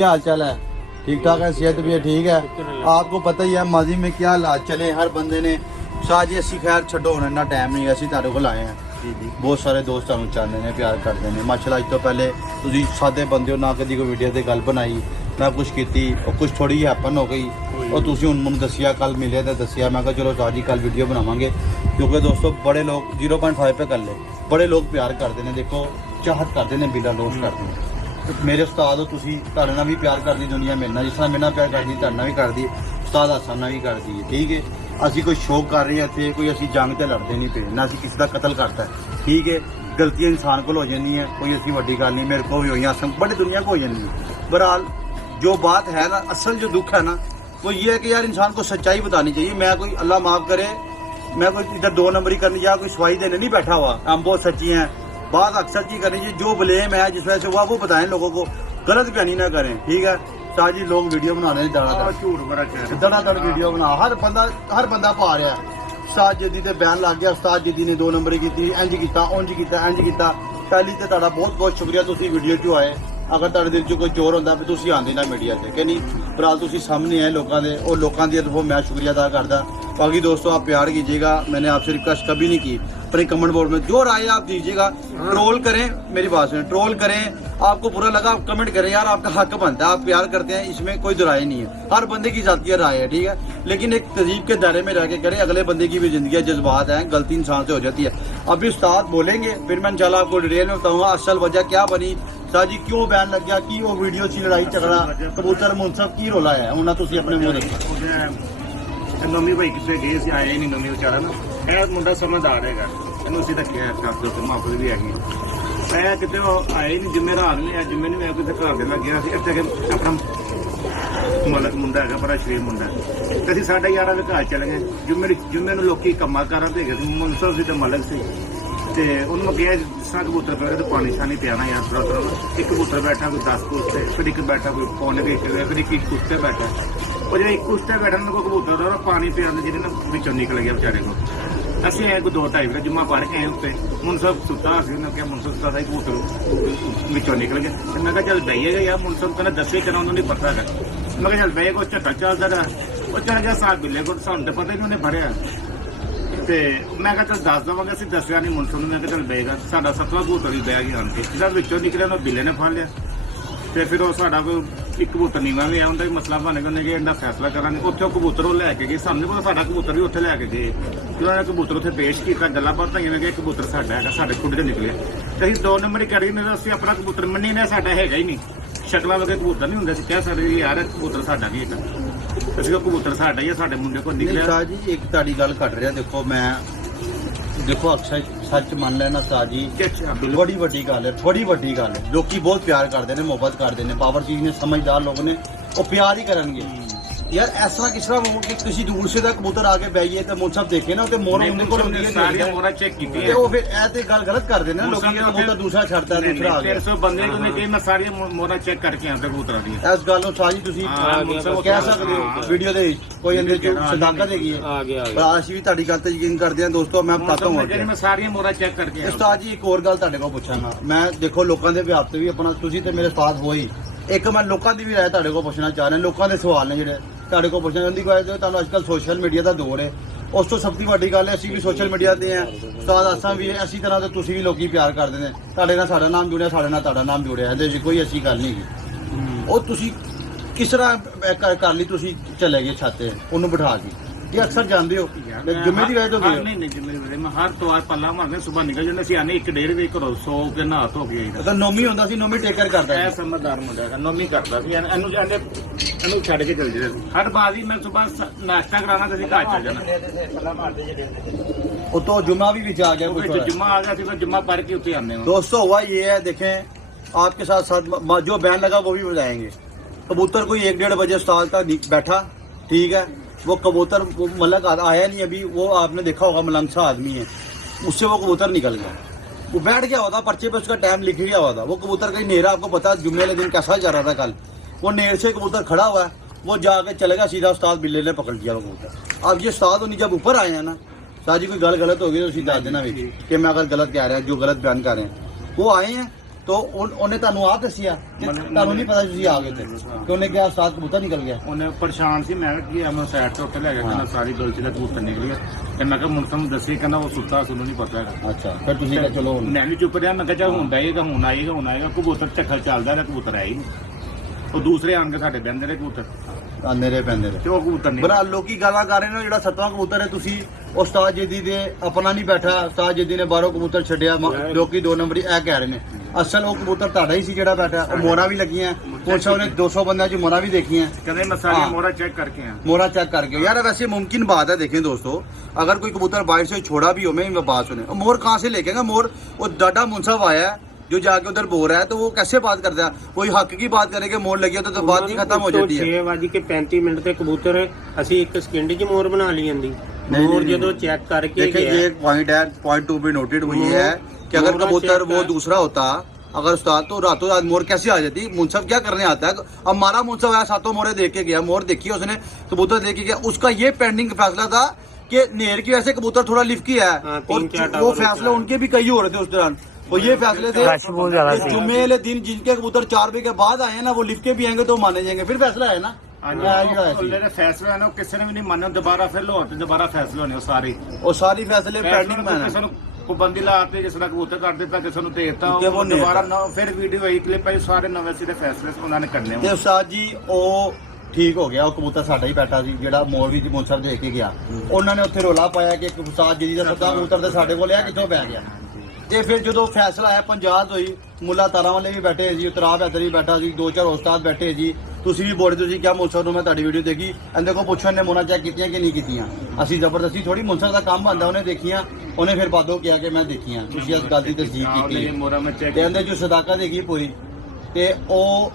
क्या हाल चाल है? ठीक ठाक है, सेहत भी है ठीक है। आपको पता ही है माजी में क्या हालात चले, हर बंदे ने साजी असी खैर छो होने ना टाइम नहीं, असी तारे को आए हैं। बहुत सारे दोस्त सानू चाहते हैं, प्यार करते हैं। माशाल्लाह अज तो पहले तुम सादे बंदे हो, ना कभी कोई वीडियो से गल बनाई ना कुछ की, और कुछ थोड़ी हैपन हो गई और तुम हूँ मैं दसिया, कल मिले तो दसिया, मैं चलो साजी कल वीडियो बनावांगे, क्योंकि दोस्तों बड़े लोग 0.5 पे कर ले, बड़े लोग प्यार करते हैं, देखो चाहत करते हैं, बिना रोज करते हैं। मेरे उस्ताद हो तुसी, तुहाडे नाल भी प्यार करदी दुनिया, मेरे नाल जिस तरह मेरे नाल प्यार करदी तुहाडे नाल भी करदी, उस्ताद हसन नाल भी करदी है, ठीक है। असी कोई शौक कर रहे हैं इत्थे, कोई असी जंग ते लड़ते नहीं पे, ना असी किसी का कतल करता है, ठीक है। गलतियां इंसान को हो जाती हैं, कोई ऐसी वड्डी गल नहीं, मेरे को भी हुई, असन बड़ी दुनिया को हो जाती है। बहरहाल जो बात है ना, असल जो दुख है ना, वो ये है कि यार इंसान को सच्चाई बतानी चाहिए। मैं कोई अल्लाह माफ़ करे, मैं कोई इधर 2 नंबरी करने या कोई सफाई देने नहीं बैठा हुआ, हम बहुत सच्ची हैं। बात अक्सर की करनी चाहिए, जो ब्लेम है जिस वजह से हुआ वो बताएं लोगों को, गलत बयानी ना करें, ठीक है। ताजी लोग वीडियो बना रहे हैं, धड़ाधड़ वीडियो बना, हर बंदा पा रहा है। उस्ताद जदी ते बयान लग गया, उस्ताद जदी ने 2 नंबरी की, इंज किया उंज किया इंज किया। पहली तो तुहाडा बहुत बहुत शुक्रिया, तुसी वीडियो चो आए। अगर तुहाडे दिल च कोई चोर होंदा भी तुसी आंदे ना मीडिया से, कि नहीं। फिलहाल तुसी सामने आए लोगों के, और लोगों की तरफों मैं शुक्रिया अदा करदा। बाकी दोस्तों आप प्यार कीजिएगा, मैंने आपसे रिक्वेस्ट कभी नहीं की, अपने कमेंट बोर्ड में जो राय आप दीजिएगा, ट्रोल करें, मेरी बात सुनें, ट्रोल करें, आपको बुरा लगा आप कमेंट करें, यार आपका हक बनता है, आप प्यार करते हैं, इसमें कोई दुराई नहीं है, हर बंदे की जाती है राय है, ठीक है। लेकिन एक तहजीब के दायरे में रह के करें, अगले बंदे की भी जिंदगी जज्बात है, गलती इंसान से हो जाती है। अभी उस्ताद बोलेंगे, फिर मैं इंशाल्लाह आपको डिटेल में बताऊंगा असल वजह क्या बनी, साजी क्यों बैन लग गया, की वो वीडियो सी लड़ाई झगड़ा कबूतर मुनसब की रोला है, उन्हें तुम अपने मुंह देखो। नमी भाई कितने गए सी, आए नहीं नमी बेचारा ना, है मुंडा समझदार है, ਇਹਨੂੰ ਅਸੀਂ ਰੱਖਿਆ ਕਰ ਦੋ ਤੇ ਮਾਪੇ ਵੀ ਹੈਗੀ। ਮੈਂ ਕਿਤੇ ਉਹ ਆਏ ਨਹੀਂ, ਜ਼ਿੰਮੇਵਾਰ ਨਹੀਂ ਹੈ, ਜ਼ਿੰਮੇ ਨਹੀਂ, ਮੈਂ ਕਿਤੇ ਘਰ ਦੇ ਲੱਗ ਗਿਆ ਸੀ, ਇੱਥੇ ਕਿ ਆਪਣਾ ਮਲਕ ਮੁੰਡਾ ਹੈਗਾ, ਬੜਾ ਸ਼ਰੀਫ ਮੁੰਡਾ, ਤੇ ਅਸੀਂ ਸਾਡੇ ਯਾਰਾਂ ਦੇ ਘਰ ਚਲੇ ਗਏ। ਜ਼ਿੰਮੇ ਨੂੰ ਲੋਕੀ ਕੰਮਾਂ ਕਾਰਾਂ ਤੇ ਗਏ ਸੀ, ਮੁਨਸਬ ਸੀ ਤੇ ਮਲਕ ਸੀ, ਤੇ ਉਹਨੂੰ ਮੈਂ ਕਿਹਾ ਜਿਸ ਤਰ੍ਹਾਂ ਕਬੂਤਰ ਪੈ ਤੇ ਪਾਣੀ ਸ਼ਾਨੀ ਪਿਆਣਾ ਯਾਰ ਥੋੜਾ ਥੋੜਾ। ਇੱਕ ਕਬੂਤਰ ਬੈਠਾ ਕੋਈ 10 ਕੁੱਤੇ, ਫਿਰ ਇੱਕ ਬੈਠਾ ਕੋਈ ਪੌਣੇ ਦੇ 1, ਫਿਰ ਇੱਕ ਕੁੱਤੇ ਬੈਠਾ, ਉਹ ਜਿਹੜੇ ਇੱਕ ਕੁੱਤੇ ਬੈਠਣ ਨੂੰ ਕੋਈ ਕਬੂਤਰ ਉਹਦਾ ਪਾਣੀ ਪਿਆਉਂਦੇ ਜਿਹਦੇ ਨਾਲ ਵਿੱਚੋਂ ਨਿਕਲ ਗਿਆ ਵਿਚਾਰੇ ਕੋਲ। ਅਸੀਂ ਐ ਕੋਈ 2-2.5 ਵਜੇ ਜੁਮਾ ਪੜ੍ਹ ਕੇ ਆਏ ਉੱਤੇ, ਮੁਨਸਬ ਸੁੱਤਾ ਸੀ, ਉਹਨੇ ਕਿਹਾ ਮੁਨਸਬ ਸੁੱਤਾ ਸੀ, ਕਬੂਤਰ ਵਿੱਚੋਂ ਨਿਕਲ ਗਿਆ। ਤੇ ਮੈਂ ਕਿਹਾ ਚੱਲ ਬਈਏਗਾ ਯਾਰ, ਮੁਨਸਬ ਕਹਿੰਦਾ ਦੱਸੇ ਕਿਹਨਾਂ ਉਹਨੂੰ ਨਹੀਂ ਪਤਾ ਹੈਗਾ। ਮੈਂ ਕਿਹਾ ਚੱਲ ਬਈਏ ਕੋ ਝੱਟਾ ਚੱਲਦਾ ਰਿਹਾ, ਉਹ ਚੱਲ ਗਿਆ ਸਾਹ ਬਿੱਲੇ ਕੋਲ, ਸਾਨੂੰ ਤਾਂ ਪਤਾ ਨਹੀਂ ਉਹਨੇ ਫੜਿਆ। ਤੇ ਮੈਂ ਕਿਹਾ ਚੱਲ ਦੱਸ ਦੇਵਾਂਗੇ, ਅਸੀਂ ਦੱਸਿਆ ਨਹੀਂ ਮੁਨਸਬ ਨੂੰ। ਮੈਂ ਕਿਹਾ ਚੱਲ ਬਏਗਾ, ਸਾਡਾ 7ਵਾਂ ਕਬੂਤਰ ਵੀ ਬਹਿ ਗਿਆ ਆਣ ਕੇ, ਜਿਹਦਾ ਵਿੱਚੋਂ ਨਿਕਲਿਆ ਉਹ ਬਿੱਲੇ ਨੇ ਫੜ ਲਿਆ। ਤੇ ਫਿਰ ਉਹ ਸਾਡਾ ਕੋਈ ਇੱਕ ਕਬੂਤਰ ਨੀਵਾਂ ਵੀ ਆ, ਉਹਦਾ ਵੀ ਮਸਲਾ ਬਣ ਗਿਆ, ਉਹਨੇ ਕਿ ਇਹਦਾ ਫੈਸਲਾ ਕਰਾਂਗੇ। ਉੱਥੇ ਉਹ ਕਬੂਤਰ ਉਹ ਲੈ ਕੇ ਗਏ, ਸਾਹਮਣੇ ਕੋਲ ਸਾਡਾ ਕਬੂਤਰ ਵੀ ਉੱਥੇ ਲੈ ਕੇ ਗਏ, ਉਹਨਾਂ ਨੇ ਕਬੂਤਰ ਉੱਥੇ ਪੇਸ਼ ਕੀਤਾ, ਗੱਲਾਂ ਬਾਤਾਂ ਜਿਵੇਂ ਕਿ ਕਬੂਤਰ ਸਾਡਾ ਹੈਗਾ, ਸਾਡੇ ਖੁੱਡ ਦੇ ਨਿਕਲਿਆ। ਤੇ ਅਸੀਂ 2 ਨੰਬਰ ਹੀ ਕਰੀ, ਨਹੀਂ ਅਸੀਂ ਆਪਣਾ ਕਬੂਤਰ ਮੰਨੀ ਨਾ, ਸਾਡਾ ਹੈਗਾ ਹੀ ਨਹੀਂ, ਸ਼ਕਲਾਂ ਵਗੇ ਕਬੂਤਰ ਨਹੀਂ ਹੁੰਦੇ ਸੀ, ਕਹਿ ਸਕਦੇ ਯਾਰ ਕਬੂਤਰ ਸਾਡਾ ਵੀ ਹੈਗਾ, ਅਸੀਂ ਉਹ ਕਬੂਤਰ ਸਾਡਾ ਹੀ ਆ, ਸਾਡੇ ਮੁੰਡੇ ਕੋਲ ਨਿਕਲਿਆ। शाह जी एक ताड़ी गल कर रहा, देखो मैं देखो अक्सर सच मान लेना शाह जी, बड़ी वड्डी गल है, बड़ी वड्डी गल है। लोग बहुत प्यार करते हैं, मुहब्बत करते हैं, पावर चीज ने समझदार लोग ने वो प्यार ही करेंगे यार। ऐसा किस तरह हो कि किसी दूर से तक कबूतर आके बैठिए तो मुनसब देखे ना, मोर उनके को सारी मोरा चेक की ते वो फिर ऐसे गल गलत कर देना, लोग कबूतर दूसरा छड़ता है, दूसरा आ गया। 300 बंदे ने कही मैं सारी मोरा चेक करके आंदा कबूतरां दी। इस गल ਨੂੰ शाह जी ਤੁਸੀਂ ਕਹਿ ਸਕਦੇ ਹੋ ਵੀਡੀਓ ਦੇ ਵਿੱਚ, ਕੋਈ ਅੰਦਰ ਚ ਸਦਾਕਤ ਹੈਗੀ ਹੈ, ਆ ਗਿਆ। ਪਰ ਅਸੀਂ ਵੀ ਤੁਹਾਡੀ ਗੱਲ ਤੇ ਯਕੀਨ ਕਰਦੇ ਹਾਂ ਦੋਸਤੋ। ਮੈਂ ਪਤਾ ਹਾਂ ਮੈਂ ਸਾਰੀਆਂ ਮੋਰਾ ਚੈੱਕ ਕਰਕੇ ਆਇਆ। ਉਸਤਾਦ ਜੀ ਇੱਕ ਹੋਰ ਗੱਲ ਤੁਹਾਡੇ ਕੋਲ ਪੁੱਛਾਂਗਾ ਮੈਂ, ਦੇਖੋ ਲੋਕਾਂ ਦੇ ਵਿਆਹ ਤੇ ਵੀ ਆਪਣਾ ਤੁਸੀਂ ਤੇ ਮੇਰੇ ਸਾਥ ਹੋਈ, ਇੱਕ ਮੈਂ ਲੋਕਾਂ ਦੀ ਵੀ ਰਾਏ ਤੁਹਾਡੇ ਕੋਲ ਪੁੱਛਣਾ ਚਾਹ ਰਿਹਾ, ਲੋਕਾਂ ਦੇ ਸਵਾਲ ਨੇ ਜਿਹੜੇ ਤੁਹਾਡੇ ਕੋਲ ਪੁੱਛਣਾ ਚਾਹੁੰਦੀ ਕੋਈ, ਤੁਹਾਨੂੰ ਅੱਜ ਕੱਲ੍ਹ ਸੋਸ਼ਲ ਮੀਡੀਆ ਦਾ ਦੌਰ ਹੈ, ਉਸ ਤੋਂ ਸਭ ਤੋਂ ਵੱਡੀ ਗੱਲ ਹੈ ਅਸੀਂ ਵੀ ਸੋਸ਼ਲ ਮੀਡੀਆ ਤੇ ਹਾਂ, ਉਸਤਾਦ ਅਸਾਂ ਵੀ ਇਸੇ ਤਰ੍ਹਾਂ ਤੇ ਤੁਸੀਂ ਵੀ ਲੋਕੀ ਪਿਆਰ ਕਰਦੇ ਨੇ, ਤੁਹਾਡੇ ਨਾਲ ਸਾਡਾ ਨਾਮ ਜੁੜਿਆ, ਸਾਡੇ ਨਾਲ ਤੁਹਾਡਾ ਨਾਮ ਜੁੜਿਆ, ਇਹਦੇ 'ਚ ਕੋਈ ਐਸੀ ਗੱਲ ਨਹੀਂ ਹੈਗੀ। ਉਹ ਤੁਸੀਂ ਕਿਸ ਤਰ੍ਹਾਂ ਕਰ ਲਈ, ਤੁਸੀਂ ਚਲੇ ਗਏ ਛੱਤ ਤੇ ਉਹਨੂੰ ਬਿਠਾ ਕੇ, ਇਹ ਅਕਸਰ ਜਾਂਦੇ ਹੋ ਜੁਮੇ ਦੀ ਵਜ੍ਹਾ ਤੋਂ ਗਏ? ਨਹੀਂ ਜੁਮੇ ਦੀ ਵਜ੍ਹਾ ਮੈਂ ਹਰ ਤਵਾਰ ਪੱਲਾ ਮਾਰਦੇ ਸਵੇਰ ਨਿਕਲ ਜਾਂਦੇ ਸੀ, ਆਨੇ 1-1.5 ਵਜੇ ਘਰੋਂ ਸੌ ਕੇ ਨਹਾ ਧੋ ਕੇ ਆਈਦਾ। ਤਾਂ ਨੌਮੀ ਹੁੰਦਾ ਸੀ, ਨੌਮੀ ਟੇਕਰ ਕਰਦਾ ਐ ਸਮਝਦਾਰ ਮੁੰਡਾ ਹੈ, ਨੌਮੀ ਕਰਦਾ ਸੀ, ਇਹਨੂੰ ਛੱਡ ਕੇ ਚਲ ਜਾਂਦੇ। ਹਰ ਬਾਜ਼ੀ ਮੈਂ ਸਵੇਰ ਨਾਸ਼ਤਾ ਕਰਾਣਾ ਤੇ ਅਸੀਂ ਘਰ ਚੱਲ ਜਾਣਾ, ਉਹ ਤੋਂ ਜੁਮਾ ਵੀ ਵਿੱਚ ਆ ਗਿਆ ਕੁਝ जुम्मा आ गया फिर जुम्मा पढ़ के उठे आने। दोस्तों हुआ ये है, देखें आपके साथ जो बैन लगा वो भी बताएंगे। कबूतर कोई 1-1.5 बजे उस्ताद तक बैठा, ठीक है, वो कबूतर मलक आया नहीं अभी, वो आपने देखा होगा मलंग सा आदमी है, उससे वो कबूतर निकल गया, वो बैठ गया हुआ था, पर्चे पे उसका टाइम लिख गया हुआ था, वो कबूतर कहीं नेरा, आपको पता जुम्मे वाले दिन कैसा चल रहा था कल, वो नेर से कबूतर खड़ा हुआ है, वो जाके चले गया सीधा, उस्ताद बिल्ले ने पकड़ लिया वो कबूतर। अब ये उस्ताद उन्हीं जब ऊपर आए हैं ना, शाह जी कोई गल गलत हो गई तो सीधा देना भी कि मैं अगर गलत कह रहा है, जो गलत बयान कर रहे हैं, वो आए हैं तो ਉਹਨੇ ਤੁਹਾਨੂੰ ਆ ਦੱਸਿਆ ਕਿ ਤੁਹਾਨੂੰ ਨਹੀਂ ਪਤਾ ਤੁਸੀਂ ਆ ਗਏ ਤੇ ਕਿ ਉਹਨੇ ਕਿਹਾ ਉਸਤਾਦ ਕਬੂਤਰ ਨਿਕਲ ਗਿਆ ਉਹਨੇ ਪਰੇਸ਼ਾਨ ਸੀ ਮੈਂ ਕਿਹਾ ਕਿ ਅਮਨ ਸਾਈਡ ਤੋਂ ਉੱਤੇ ਲੈ ਗਿਆ ਕਹਿੰਦਾ ਸਾਰੀ ਗਲਤੀ ਦਾ ਕਬੂਤਰ ਨਿਕਲ ਗਿਆ ਤੇ ਮੈਂ ਕਿਹਾ ਮੁੰਤਮ ਦੱਸੀ ਕਹਿੰਦਾ ਉਹ ਸੁੱਤਾ ਸਾਨੂੰ ਨਹੀਂ ਪਤਾ ਹੈਗਾ ਅੱਛਾ ਫਿਰ ਤੁਸੀਂ ਕਿਹਾ ਚਲੋ ਹੁਣ ਮੈਂ ਵੀ ਚੁੱਪ ਰਿਹਾ ਮੈਂ ਕਿਹਾ ਚੱਲ ਹੁੰਦਾ ਹੀ ਹੈਗਾ ਹੁਣ ਆਏਗਾ ਕਬੂਤਰ ਝੱਖਲ ਚੱਲਦਾ ਰਿਹਾ ਕਬੂਤਰ ਆਇਆ ਹੀ ਨਹੀਂ ਉਹ ਦੂਸਰੇ ਆਣ ਕੇ ਸਾਡੇ ਬਹਿੰਦੇ ਰਹੇ ਕਬੂਤਰ ਨੇਰੇ ਪੈਂਦੇ ਨੇ ਤੇ ਉਹ ਕਬੂਤਰ ਨਹੀਂ ਬਰਾ ਲੋਕੀ ਗਾਲਾਂ ਕਰ ਰਹੇ ਨੇ ਜਿਹੜਾ 7ਵਾਂ ਕਬੂਤਰ ਹੈ ਤੁਸੀਂ ਉਸਤਾਦ ਜੀਦੀ ਦੇ ਆਪਣਾ ਨਹੀਂ ਬੈਠਾ ਉਸਤਾਦ ਜੀਦੀ ਨੇ ਬਾਹਰੋਂ ਕਬੂਤਰ ਛੱਡਿਆ ਲੋਕੀ 2 ਨੰਬਰੀ ਇਹ ਕਹਿ ਰਹੇ ਨੇ ਅਸਲ ਉਹ ਕਬੂਤਰ ਤੁਹਾਡਾ ਹੀ ਸੀ ਜਿਹੜਾ ਬੈਠਾ ਉਹ ਮੋਹਰਾਂ ਵੀ ਲੱਗੀਆਂ ਪੁਲਿਸ ਨੇ 200 ਬੰਦਿਆਂ ਚ ਮੋਹਰਾਂ ਵੀ ਦੇਖੀਆਂ ਕਹਿੰਦੇ ਮੈਂ ਸਾਰੀ ਮੋਹਰਾ ਚੈੱਕ ਕਰਕੇ ਆ मोहरा चेक करके यार वैसे मुमकिन बात है देखें दोस्तों अगर कोई कबूतर बाहर से छोड़ा भी हो मैं बात सुने मोर कहाँ से लेके मोर वो डाटा मुंसफ आया है जो जाके उधर बोल रहा है तो वो कैसे बात करता है कोई हक की बात करे कि मोर लगी तो बात ही खत्म हो जाती है 6:35 ਤੇ ਕਬੂਤਰ ਅਸੀਂ 1 ਸਕਿੰਟ 'ਚ ਮੋਰ ਬਣਾ ਲਈ ਜਾਂਦੀ ਮੋਰ ਜਦੋਂ ਚੈੱਕ ਕਰਕੇ देखिए ये एक पॉइंट है पॉइंट 2 भी नोटेड हुई है कि अगर कबूतर वो दूसरा होता अगर उस्ताद तो रातों रात मोर कैसे आ जाती मुंसफ क्या करने आता है अब हमारा मुंसफ है 7 मोरे देख के गया मोर देखी उसने कबूतर देख के गया उसका ये पेंडिंग फैसला था कि नेर की वजह से कबूतर थोड़ा लिफ्ट किया है और वो फैसले उनके भी कई हो रहे थे उस दौरान वो ये फैसले थे कि जुम्मे वाले दिन जिनके कबूतर 4 बजे के बाद आए हैं ना वो लिफ्ट के भी आएंगे तो माने जाएंगे फिर फैसला है ना ਜਿਹੜੇ ਫੈਸਲੇ ਨੇ ਉਹ ਕਿਸੇ ਨੇ ਵੀ ਨਹੀਂ ਮੰਨਿਆ ਦੁਬਾਰਾ ਫਿਰ ਲਾਹੌਰ ਤੇ ਦੁਬਾਰਾ ਫੈਸਲੇ ਹੋਣੇ ਉਹ ਸਾਰੇ ਉਹ ਸਾਰੀ ਫੈਸਲੇ ਪੈਂਡਿੰਗ में ਕਿਸੇ ਨੂੰ ਪਾਬੰਦੀ ਲਾਤੇ ਜਿਸ ਦਾ ਕਬੂਤਰ ਕਰ ਦਿੱਤਾ ਕਿਸੇ ਨੂੰ ਦੇਤਾ ਕਿ ਉਹ ਉਹ ਨਹੀਂ ਦੁਬਾਰਾ ਫਿਰ ਵੀਡੀਓ ਆਈ ਕਲਿੱਪ ਆਈ ਸਾਰੇ ਨਵੇਂ ਸਿਰੇ ਫੈਸਲੇ ਉਹਨਾਂ ਨੇ ਕਰਨੇ ਤੇ ਉਸਤਾਦ ਜੀ ਉਹ ਠੀਕ ਹੋ ਗਿਆ ਉਹ ਕਬੂਤਰ ਸਾਡਾ ਹੀ ਬੈਠਾ ਸੀ ਜਿਹੜਾ ਮੌਲਵੀ ਦੀ ਮੁੰਸਬ ਦੇ ਕੇ ਗਿਆ ਉਹਨਾਂ ਨੇ ਉੱਥੇ ਰੋਲਾ ਪਾਇਆ ਕਿ ਉਸਤਾਦ ਜੀ ਦਾ ਸੱਤਾ ਕਬੂਤਰ ਤੇ ਸਾਡੇ ਕੋਲ ਆ ਕਿੱਥੋਂ ਬੈ ਗਿਆ ਤੇ ਫਿਰ ਜਦੋਂ ਫੈਸਲਾ ਆਇਆ ਪੰਜਾਬ ਹੋਈ ਮੁੱਲਾ ਤਾਰਾਂ ਵਾਲੇ ਵੀ ਬੈਠੇ ਸੀ ਉਤਰਾਬ ਇੱਧਰ ਵੀ ਬੈਠਾ ਸੀ 2-4 ਉਸਤਾਦ ਬੈਠੇ ਸੀ ਤੁਸੀਂ ਵੀ ਬੋਲਦੇ ਤੁਸੀਂ ਕਿਹਾ ਮੁੰਸਬ ਨੂੰ ਮੈਂ ਤੁਹਾਡੀ ਵੀਡੀਓ ਦੇਖੀ ਇਹਦੇ ਕੋਲ ਪੁੱਛਣ ਨੇ ਮੋਨਾ ਚੈੱਕ ਕੀਤੀਆਂ ਕਿ ਨਹੀਂ ਕੀਤੀਆਂ ਅਸੀਂ ਜ਼ਬਰਦਸਤੀ ਥੋੜੀ ਮੁੰਸਬ ਦਾ ਕੰਮ ਆਂਦਾ ਉਹਨੇ ਦੇਖੀਆਂ ਉਹਨੇ ਫਿਰ ਬਾਦੋਂ ਕਿਹਾ ਕਿ ਮੈਂ ਦੇਖੀਆਂ ਤੁਸੀਂ ਇਸ ਗੱਲ ਦੀ ਤਸਦੀਕ ਕੀਤੀ ਤੇ ਇਹਦੇ ਜੋ ਸਦਾਕਤ ਹੈਗੀ ਪੂਰੀ ਤੇ ਉਹ